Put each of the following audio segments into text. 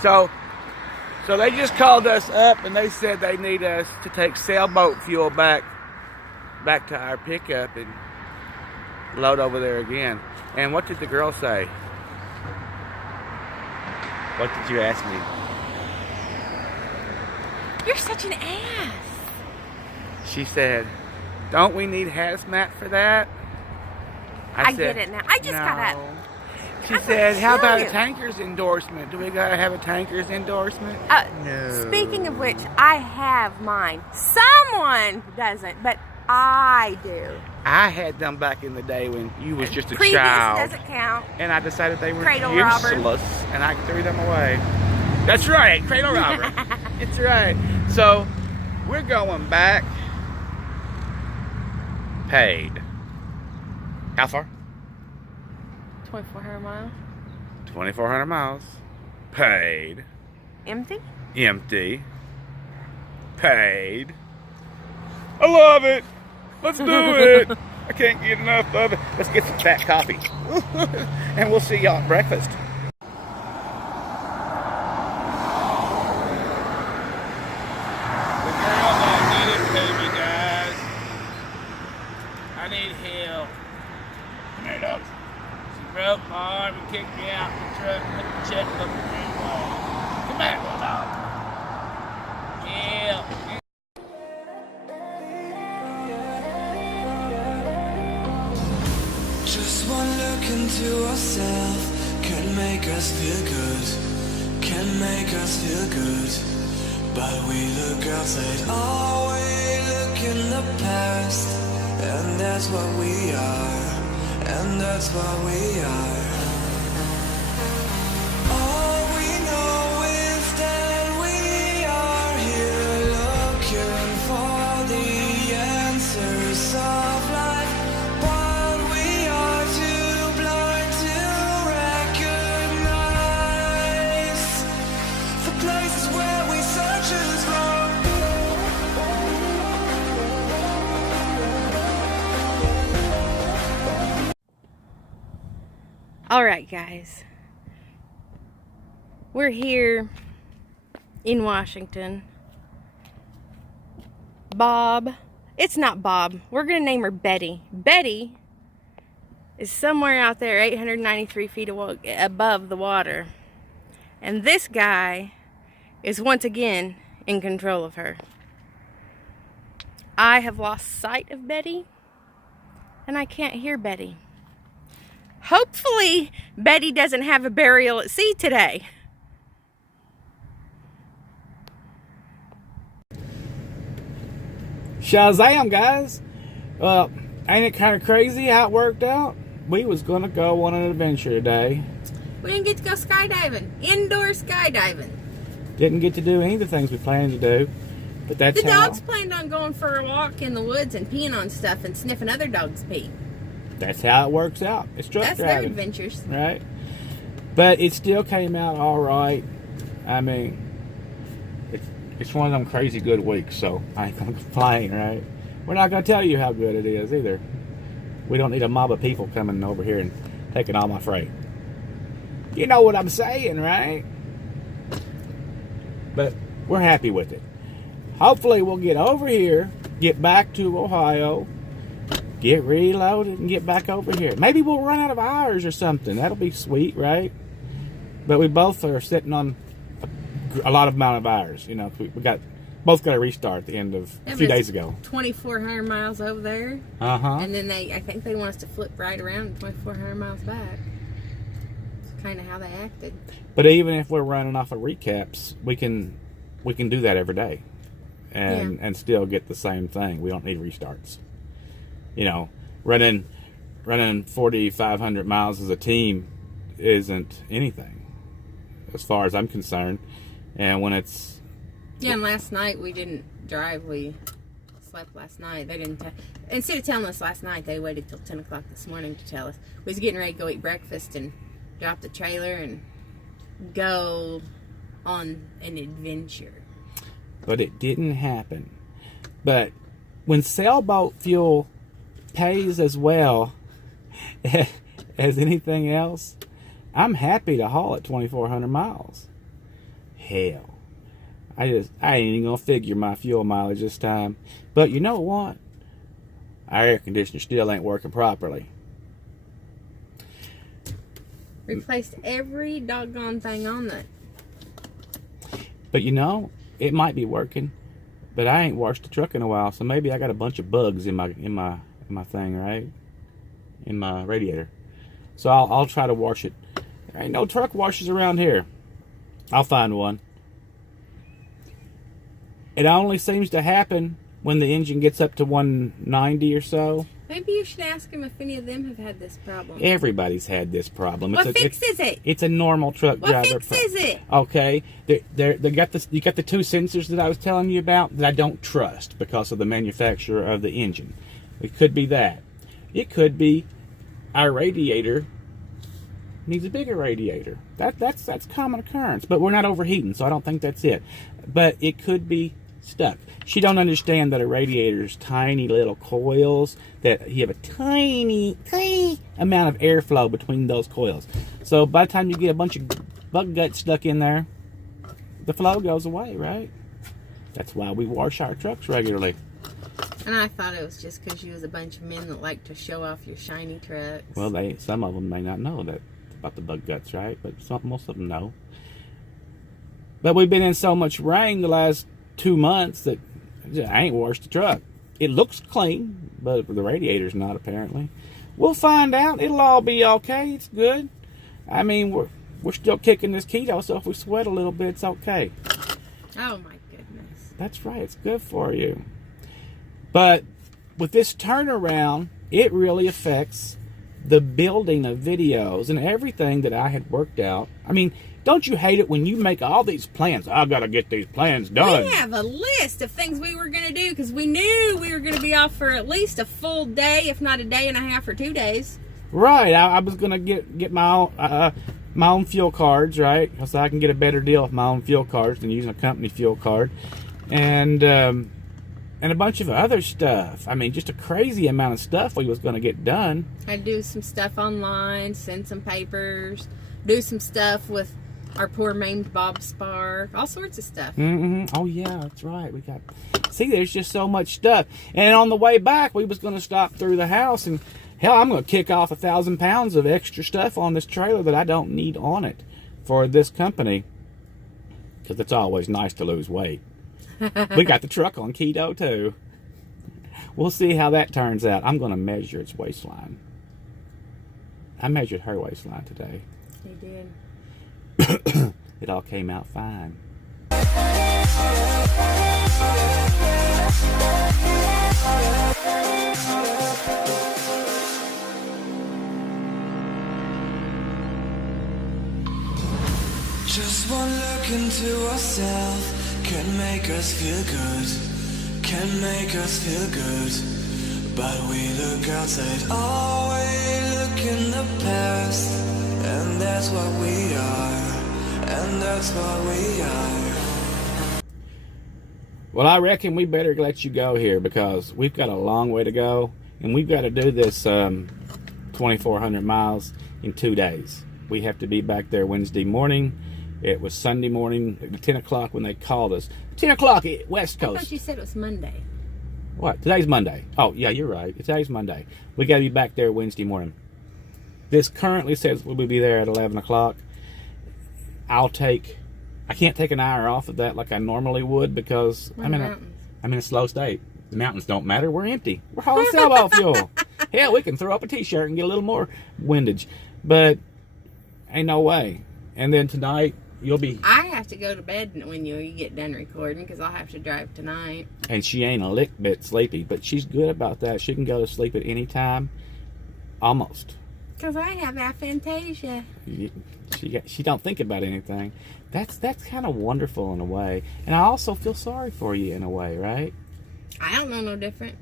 So they just called us up and they said they need us to take sailboat fuel back to our pickup and load over there again. And what did the girl say? What did you ask me? You're such an ass. She said, don't we need hazmat for that? I get it now. I just got that. She said, how about a tankers endorsement? Do we gotta have a tankers endorsement? No. Speaking of which, I have mine. Someone doesn't, but I do. I had them back in the day when you was just a Previous child. doesn't count. And I decided they were Cradle useless, robber. and I threw them away. That's right, cradle robber. It's right. So we're going back. Paid. How far? 2,400 miles. 2,400 miles. Paid. Empty? Empty. Paid. I love it. Let's do it. I can't get enough of it. Let's get some fat coffee. And we'll see y'all at breakfast. The girl that needed to me, guys. I need help. Come here, dogs. She broke my arm and kicked me out of the truck and put the checkbook in the way. Come here, little dog. Yeah. Just one look into ourselves can make us feel good, can make us feel good. But we look outside, oh, we look in the past, and that's what we are, and that's what we are. All we know is that we are here looking for the answers of life. But we are too blind to recognize the places where we search is wrong. All right, guys. We're here in Washington. Bob. It's not Bob. We're going to name her Betty. Betty is somewhere out there 893 feet above the water. And this guy is once again in control of her. I have lost sight of Betty, and I can't hear Betty. Hopefully, Betty doesn't have a burial at sea today. Shazam, guys. Ain't it kind of crazy how it worked out? We was going to go on an adventure today. We didn't get to go skydiving. Indoor skydiving. Didn't get to do any of the things we planned to do. But that's The how... dogs planned on going for a walk in the woods and peeing on stuff and sniffing other dogs' pee. That's how it works out. It's truck That's their driving. adventures. Right? But it still came out all right. I mean, it's one of them crazy good weeks, so I ain't going to complain, right? We're not going to tell you how good it is either. We don't need a mob of people coming over here and taking all my freight. You know what I'm saying, right? But we're happy with it. Hopefully we'll get over here, get back to Ohio, get reloaded, and get back over here. Maybe we'll run out of hours or something. That'll be sweet, right? But we both are sitting on a lot of amount of hours. You know, we both got a restart at the end of a few days ago. 2,400 miles over there. Uh-huh. And then I think they want us to flip right around 2,400 miles back. It's kind of how they acted. But even if we're running off of recaps, we can do that every day, and still get the same thing. We don't need restarts. You know, running 4,500 miles as a team isn't anything, as far as I'm concerned. And when it's and last night we didn't drive. We slept last night. They didn't. Instead of telling us last night, they waited till 10 o'clock this morning to tell us. We was getting ready to go eat breakfast and drop the trailer and go on an adventure. But it didn't happen. But when sailboat fuel pays as well as anything else, I'm happy to haul at 2,400 miles. hell. I ain't even gonna figure my fuel mileage this time. But you know what? Our air conditioner still ain't working properly. Replaced every doggone thing on that. But you know, it might be working. But I ain't washed the truck in a while, so maybe I got a bunch of bugs in my thing, right? In my radiator. So I'll try to wash it. There ain't no truck washers around here. I'll find one. It only seems to happen when the engine gets up to 190 or so. Maybe you should ask him if any of them have had this problem. Everybody's had this problem. What fixes it? It's a normal truck What driver. fixes it? Okay, they got this. You got the two sensors that I was telling you about that I don't trust because of the manufacturer of the engine. It could be that. It could be our radiator needs a bigger radiator. That's common occurrence. But we're not overheating, so I don't think that's it. But it could be stuck. She don't understand that a radiator's tiny little coils, that you have a tiny amount of airflow between those coils. So by the time you get a bunch of bug guts stuck in there, the flow goes away, right? That's why we wash our trucks regularly. And I thought it was just because you was a bunch of men that like to show off your shiny trucks. Well, some of them may not know that about the bug guts, right? But most of them know. But we've been in so much rain the last 2 months that I ain't washed the truck. It looks clean, but the radiator's not, apparently. We'll find out. It'll all be okay. It's good. I mean, we're still kicking this keto, so if we sweat a little bit, it's okay. Oh my goodness. That's right. It's good for you. But with this turnaround, it really affects the building of videos and everything that I had worked out. I mean, don't you hate it when you make all these plans? I gotta get these plans done. We have a list of things we were going to do because we knew we were going to be off for at least a full day, if not a day and a half or 2 days. Right. I was gonna get my own fuel cards, right? Because I can get a better deal with my own fuel cards than using a company fuel card, and a bunch of other stuff. I mean, just a crazy amount of stuff we was gonna get done. I'd do some stuff online, send some papers, do some stuff with our poor maimed Bob Spark, all sorts of stuff. Oh yeah, that's right. See, there's just so much stuff. And on the way back, we was going to stop through the house, and hell, I'm going to kick off 1,000 pounds of extra stuff on this trailer that I don't need on it for this company, because it's always nice to lose weight. We got the truck on keto too. We'll see how that turns out. I'm going to measure its waistline. I measured her waistline today. You did. It all came out fine. Just one look into ourselves can make us feel good, can make us feel good. But we look outside, always look in the past, and that's what we are, and that's what we are. Well, I reckon we better let you go here because we've got a long way to go, and we've got to do this 2,400 miles in 2 days. We have to be back there Wednesday morning. It was Sunday morning at 10 o'clock when they called us. 10 o'clock West I Coast. thought you said it was Monday. What? Today's Monday. Oh, yeah, you're right. Today's Monday. We got to be back there Wednesday morning. This currently says we'll be there at 11 o'clock. I can't take an hour off of that like I normally would because I'm in a slow state. The mountains don't matter. We're empty. We're hauling sailboat fuel. Hell, we can throw up a t-shirt and get a little more windage. But ain't no way. And then tonight, I have to go to bed when you get done recording because I'll have to drive tonight. And she ain't a lick bit sleepy, but she's good about that. She can go to sleep at any time. Almost. Because I have aphantasia. She don't think about anything. That's kind of wonderful in a way. And I also feel sorry for you in a way, right? I don't know no different.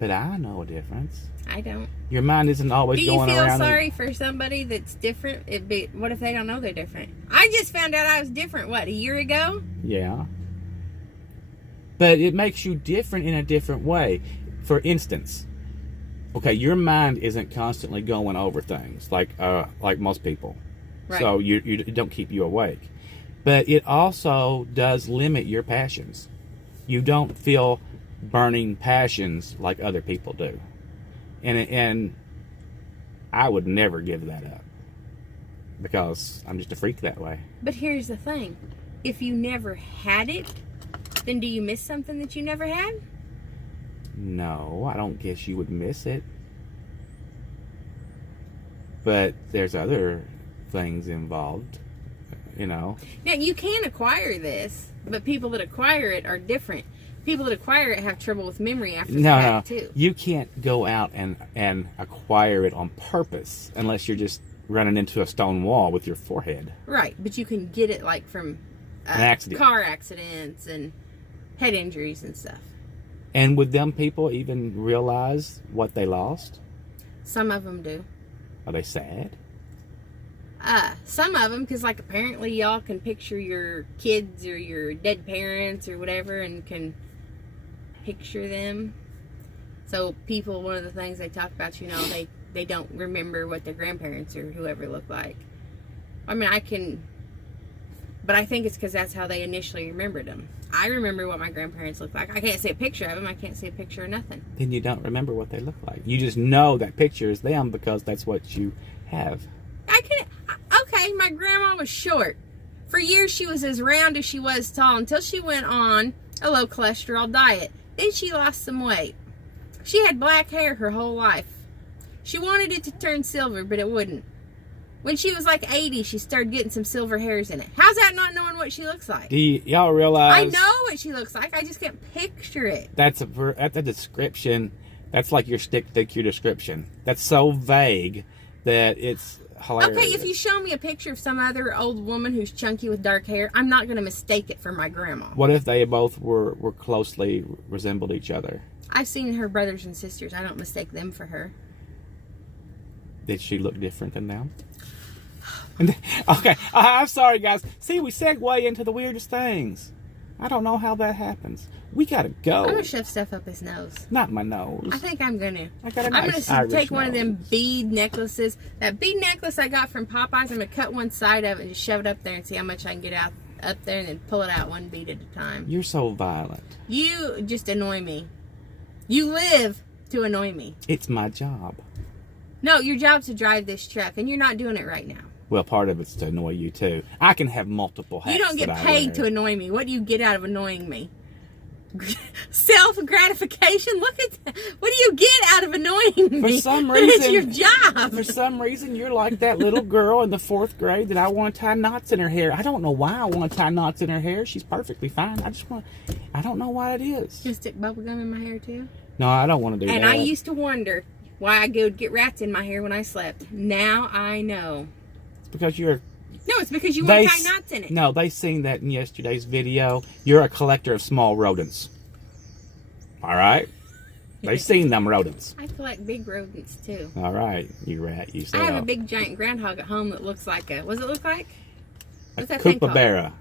But I know a difference. I don't. Your mind isn't always going around. Do you feel sorry for somebody that's different? What if they don't know they're different? I just found out I was different, a year ago? Yeah. But it makes you different in a different way. For instance, okay, your mind isn't constantly going over things like most people. Right. So you don't keep you awake. But it also does limit your passions. You don't feel burning passions like other people do. And I would never give that up because I'm just a freak that way. But here's the thing. If you never had it, then do you miss something that you never had? No, I don't guess you would miss it. But there's other things involved, you know. Now, you can acquire this, but people that acquire it are different. People that acquire it have trouble with memory after the fact, too. You can't go out and acquire it on purpose unless you're just running into a stone wall with your forehead. Right, but you can get it like from An accident. car accidents and head injuries and stuff. And would them people even realize what they lost? Some of them do. Are they sad? Some of them, because like apparently y'all can picture your kids or your dead parents or whatever and can picture them. So people, one of the things they talk about, you know, they don't remember what their grandparents or whoever looked like. I mean, but I think it's because that's how they initially remembered them. I remember what my grandparents looked like. I can't see a picture of them. I can't see a picture of nothing. Then you don't remember what they look like. You just know that picture is them because that's what you have. Okay, my grandma was short. For years she was as round as she was tall until she went on a low cholesterol diet. Then she lost some weight. She had black hair her whole life. She wanted it to turn silver, but it wouldn't. When she was like 80, she started getting some silver hairs in it. How's that not knowing what she looks like? Do y'all realize? I know what she looks like. I just can't picture it. That's a description. That's like your stick figure description. That's so vague that it's hilarious. Okay, if you show me a picture of some other old woman who's chunky with dark hair, I'm not going to mistake it for my grandma. What if they both were closely resembled each other? I've seen her brothers and sisters. I don't mistake them for her. Did she look different than them? Okay, I'm sorry, guys. See, we segue into the weirdest things. I don't know how that happens. We gotta go. I'm gonna shove stuff up his nose. Not my nose. I think I'm gonna. I got a I'm nice gonna Irish take one of them nose. bead necklaces. That bead necklace I got from Popeyes. I'm gonna cut one side of it and just shove it up there and see how much I can get out up there, and then pull it out one bead at a time. You're so violent. You just annoy me. You live to annoy me. It's my job. No, your job's to drive this truck, and you're not doing it right now. Well, part of it's to annoy you too. I can have multiple hats. You don't get that I paid wear. to annoy me. What do you get out of annoying me? Self-gratification? Look at that. What do you get out of annoying me? For some It's reason, your job. For some reason, you're like that little girl in the 4th grade that I want to tie knots in her hair. I don't know why I want to tie knots in her hair. She's perfectly fine. I don't know why it is. You stick bubble gum in my hair too? No, I don't want to do And that. I used to wonder why I would get rats in my hair when I slept. Now I know. It's because you're... No, it's because you want to tie knots in it. No, they seen that in yesterday's video. You're a collector of small rodents. All right? They seen them rodents. I collect big rodents too. All right, you rat, you I have a sell. big giant groundhog at home that looks like a... What does it look like? A What's that thing called? Koopaburra.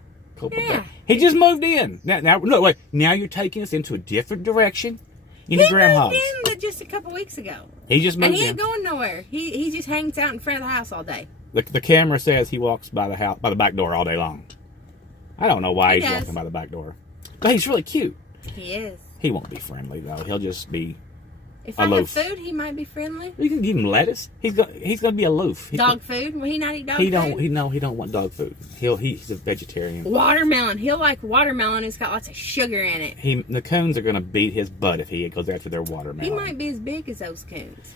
Yeah. He just moved in. Now, no, wait. Now you're taking us into a different direction. Into He groundhogs. moved in just a couple weeks ago. He just moved And he in. ain't going nowhere. He just hangs out in front of the house all day. The camera says he walks by the house, by the back door all day long. I don't know why He he's does. walking by the back door, but he's really cute. He is. He won't be friendly though. He'll just be. If I Aloof. have food, he might be friendly. You can give him lettuce. He's gonna be aloof. Dog food? Will he not eat dog He food? don't. He don't want dog food. He's a vegetarian. Watermelon. He'll like watermelon. It's got lots of sugar in it. The coons are gonna beat his butt if he goes after their watermelon. He might be as big as those coons.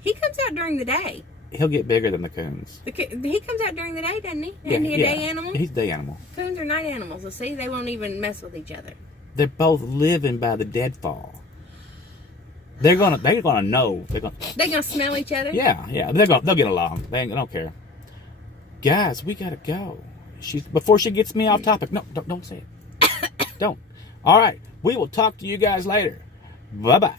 He comes out during the day. He'll get bigger than the coons. He comes out during the day, doesn't he? Isn't he a day animal? He's a day animal. Coons are night animals. So see, they won't even mess with each other. They're both living by the deadfall. They're gonna know. They gonna smell each other? Yeah. They'll get along. They don't care. Guys, we gotta go. Before she gets me off topic. No, don't say it. Don't. All right. We will talk to you guys later. Bye bye.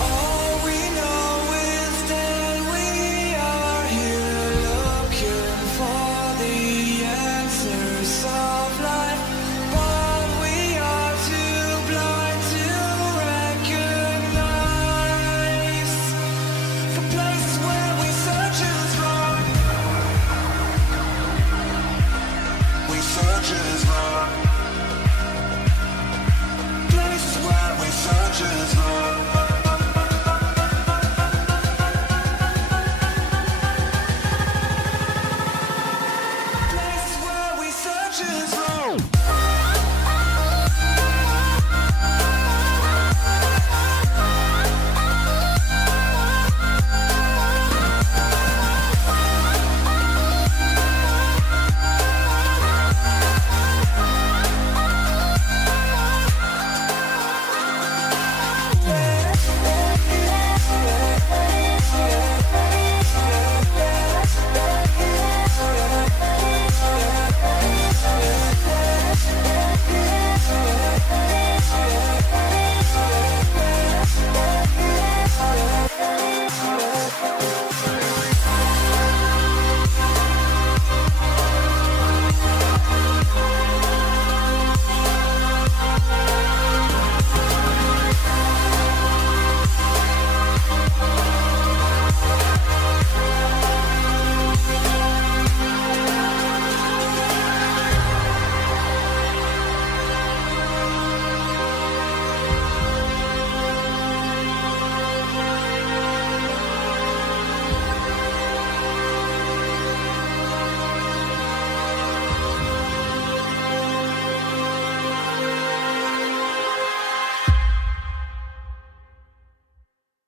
All we know is that we are here looking for the answers of life, but we are too blind to recognize the places where we search is wrong. search as long.